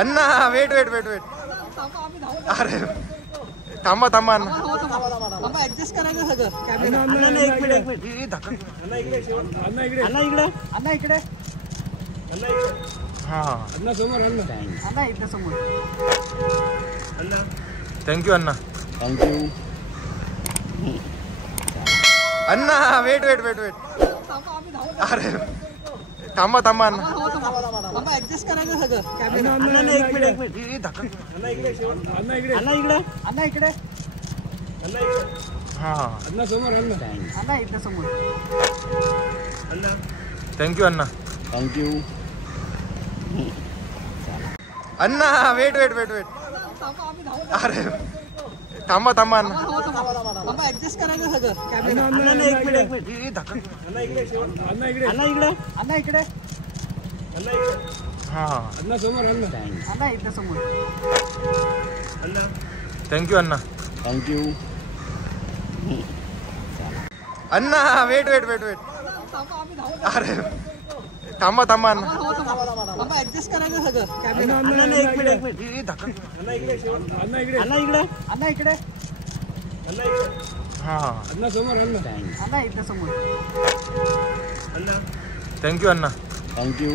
अण्णा weight weight weight weight अरे थांबा थांबा अण्णा ऍडजस्ट करायचं सगळं. एक मिनिट अण्णा इकडे हा अण्णा समोर अण्णा इकडे समोर थँक्यू अण्णा थँक्यू. अण्णा वेट वेट वेट वेट अरे थांबा थांबा अण्णा ऍडजस्ट करायचं सगळं. एक मिनिट अण्णा इकडे हा अण्णा समोर अण्णा इकडे समोर थँक्यू अण्णा थँक्यू. अण्णा वेट वेट वेट वेट अरे थांबा थांबा अण्णा ऍडजस्ट करायचं सगळं. एक मिनिट अण्णा इकडे हा अण्णा समोर अण्णा इकडे समोर थँक्यू अण्णा थँक्यू. अण्णा वेट वेट वेट वेट अरे थांबा थांबा अण्णा ऍडजस्ट करायचं सगळं. एक मिनिट अण्णा इकडे हा अण्णा समोर अण्णा इकडे समोर थँक्यू अण्णा थँक्यू.